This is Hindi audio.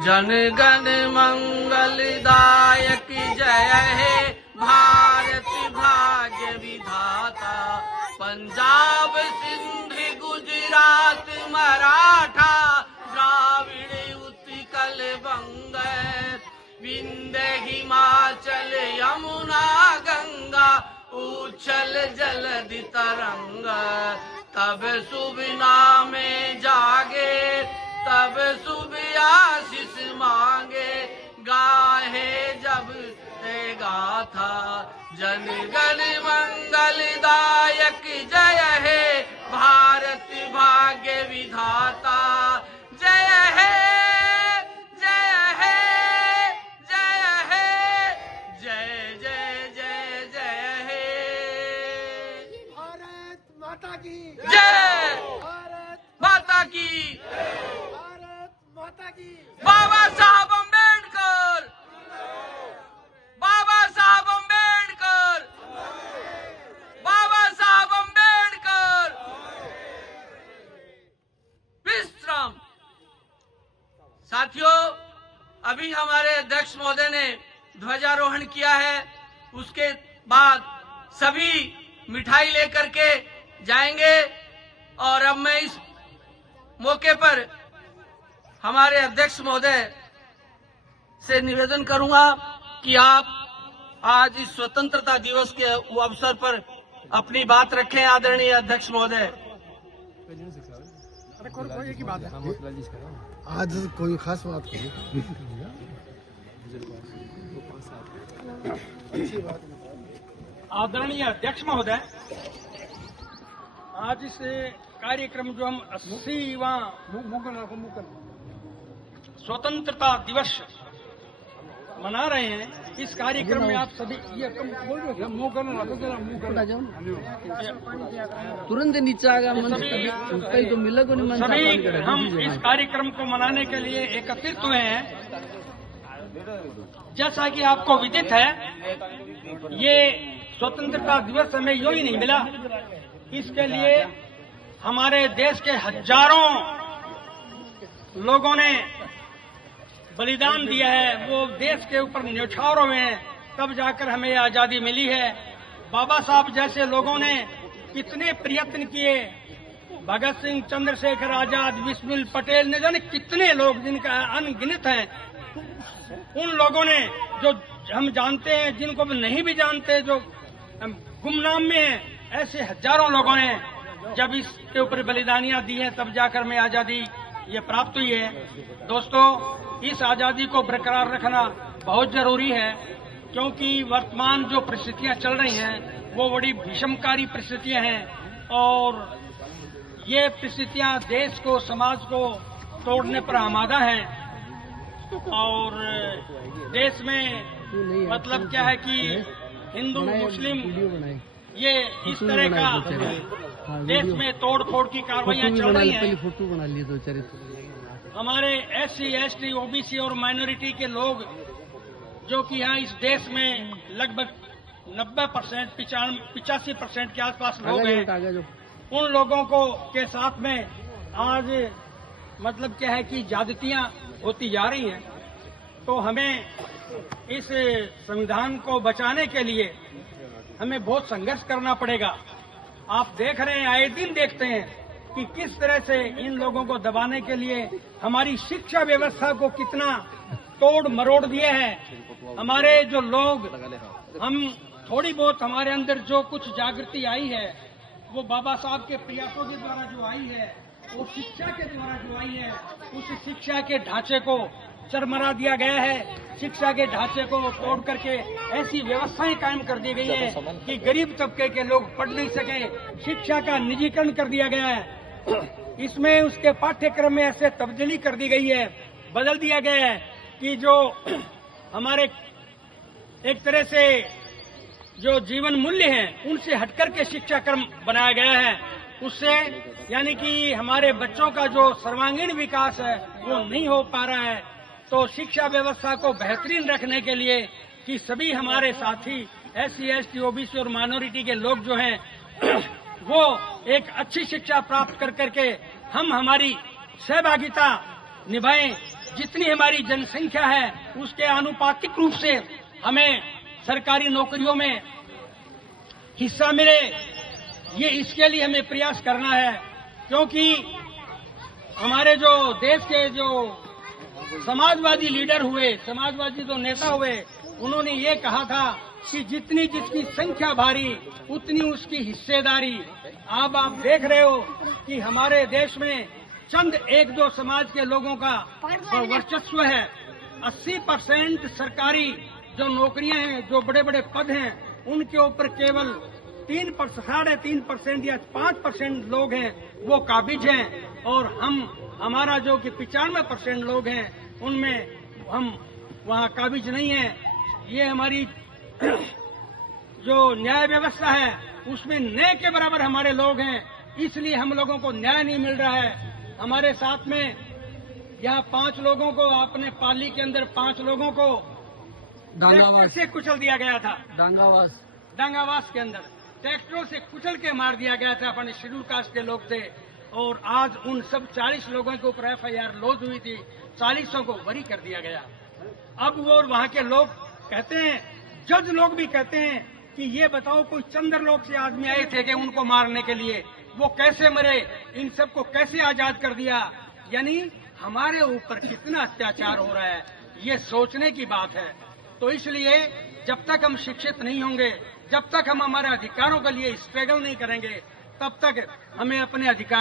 जन गण मंगलदायक जय हे भारत भाग्य विधाता। पंजाब सिंध गुजरात मराठा द्राविड़ उत्कल बंग विंध्य हिमाचल यमुना गंगा उच्छल जलधि तरंग। तब शुभ नामे जागे तब शुभ आशीष मांगे गाहे जब ते गाथा। जन गण मंगलदायक जय हे भारत भाग्य विधाता। जय हे जय हे जय हे जय जय जय जय हे। भारत माता की जय भारत माता की भारत माता की। बाबा साहब अम्बेडकर बाबा साहब अम्बेडकर बाबा साहब अम्बेडकर। विश्राम। साथियों, अभी हमारे अध्यक्ष महोदय ने ध्वजारोहण किया है, उसके बाद सभी मिठाई लेकर के जाएंगे। और अब मैं इस मौके पर हमारे अध्यक्ष महोदय से निवेदन करूंगा कि आप आज इस स्वतंत्रता दिवस के अवसर पर अपनी बात रखें। आदरणीय अध्यक्ष महोदय। आज कोई खास बात नहीं। आदरणीय अध्यक्ष महोदय, आज इस कार्यक्रम जो हम 80वां स्वतंत्रता दिवस मना रहे हैं, इस कार्यक्रम में आप सभी ये तुरंत नीचे आ गया मन कहीं तो मिला को नहीं मन सभी हम इस कार्यक्रम को मनाने के लिए एकत्रित हुए हैं। जैसा कि आपको विदित है, ये स्वतंत्रता दिवस हमें यूं ही नहीं मिला। इसके लिए हमारे देश के हजारों लोगों ने बलिदान दिया है, वो देश के ऊपर न्यौछावर हुए हैं, तब जाकर हमें आजादी मिली है। बाबा साहब जैसे लोगों ने कितने प्रयत्न किए, भगत सिंह, चंद्रशेखर आजाद, विस्मिल पटेल ने जाने कितने लोग जिनका अनगिनत है, उन लोगों ने जो हम जानते हैं, जिनको हम नहीं भी जानते, जो गुमनाम में हैं, ऐसे हजारों लोगों ने जब इसके ऊपर बलिदानियां दी हैं, तब जाकर हमें आजादी ये प्राप्त हुई है। दोस्तों, इस आजादी को बरकरार रखना बहुत जरूरी है, क्योंकि वर्तमान जो परिस्थितियां चल रही हैं वो बड़ी भीषणकारी परिस्थितियां हैं और ये परिस्थितियां देश को, समाज को तोड़ने पर आमादा हैं। और देश में मतलब क्या है कि हिंदू मुस्लिम ये इस तरह का देश में तोड़ फोड़ की कार्रवाइयां चल रही हैं। हमारे SC, ST, OBC और माइनॉरिटी के लोग जो कि यहाँ इस देश में लगभग 90%, 85% के आसपास लोग हैं, उन लोगों को के साथ में आज मतलब क्या है कि ज्यादतियां होती जा रही हैं। तो हमें इस संविधान को बचाने के लिए हमें बहुत संघर्ष करना पड़ेगा। आप देख रहे हैं, आए दिन देखते हैं कि किस तरह से इन लोगों को दबाने के लिए हमारी शिक्षा व्यवस्था को कितना तोड़ मरोड़ दिया है। हमारे जो लोग, हम थोड़ी बहुत हमारे अंदर जो कुछ जागृति आई है, वो बाबा साहब के प्रयासों के द्वारा जो आई है, वो शिक्षा के द्वारा जो आई है, उस शिक्षा के ढांचे को चरमरा दिया गया है। शिक्षा के ढांचे को तोड़ करके ऐसी व्यवस्थाएं कायम कर दी गई है कि गरीब तबके के लोग पढ़ नहीं सके। शिक्षा का निजीकरण कर दिया गया है। इसमें उसके पाठ्यक्रम में ऐसे तब्दीली कर दी गई है, बदल दिया गया है कि जो हमारे एक तरह से जो जीवन मूल्य हैं, उनसे हटकर के शिक्षा क्रम बनाया गया है। उससे यानी कि हमारे बच्चों का जो सर्वांगीण विकास है वो नहीं हो पा रहा है। तो शिक्षा व्यवस्था को बेहतरीन रखने के लिए कि सभी हमारे साथी SC, ST, OBC और माइनॉरिटी के लोग जो हैं वो एक अच्छी शिक्षा प्राप्त कर करके हम हमारी सहभागिता निभाएं जितनी हमारी जनसंख्या है उसके आनुपातिक रूप से हमें सरकारी नौकरियों में हिस्सा मिले, ये इसके लिए हमें प्रयास करना है। क्योंकि हमारे जो देश के जो समाजवादी लीडर हुए, समाजवादी जो नेता हुए, उन्होंने ये कहा था कि जितनी जिसकी संख्या भारी उतनी उसकी हिस्सेदारी। अब आप देख रहे हो कि हमारे देश में चंद एक दो समाज के लोगों का वर्चस्व है। 80% सरकारी जो नौकरियां हैं, जो बड़े बड़े पद हैं, उनके ऊपर केवल 3.5% या 5% लोग हैं वो काबिज हैं, और हमारा जो कि 95% लोग हैं उनमें हम वहाँ काबिज नहीं हैं। ये हमारी जो न्याय व्यवस्था है उसमें न के बराबर हमारे लोग हैं, इसलिए हम लोगों को न्याय नहीं मिल रहा है। हमारे साथ में यहाँ 5 लोगों को, आपने पाली के अंदर 5 लोगों को ट्रैक्टर से कुचल दिया गया था। डांगावास के अंदर ट्रैक्टरों से कुचल के मार दिया गया था। अपने शेड्यूल कास्ट के लोग थे, और आज उन सब 40 लोगों के ऊपर FIR लॉन्च हुई थी, 40 को बरी कर दिया गया। अब वो वहाँ के लोग कहते हैं, जज लोग भी कहते हैं कि ये बताओ कोई चंद्रलोक से आदमी आए थे कि उनको मारने के लिए, वो कैसे मरे, इन सबको कैसे आजाद कर दिया। यानी हमारे ऊपर कितना अत्याचार हो रहा है, ये सोचने की बात है। तो इसलिए जब तक हम शिक्षित नहीं होंगे, जब तक हम हमारे अधिकारों के लिए स्ट्रगल नहीं करेंगे, तब तक हमें अपने अधिकार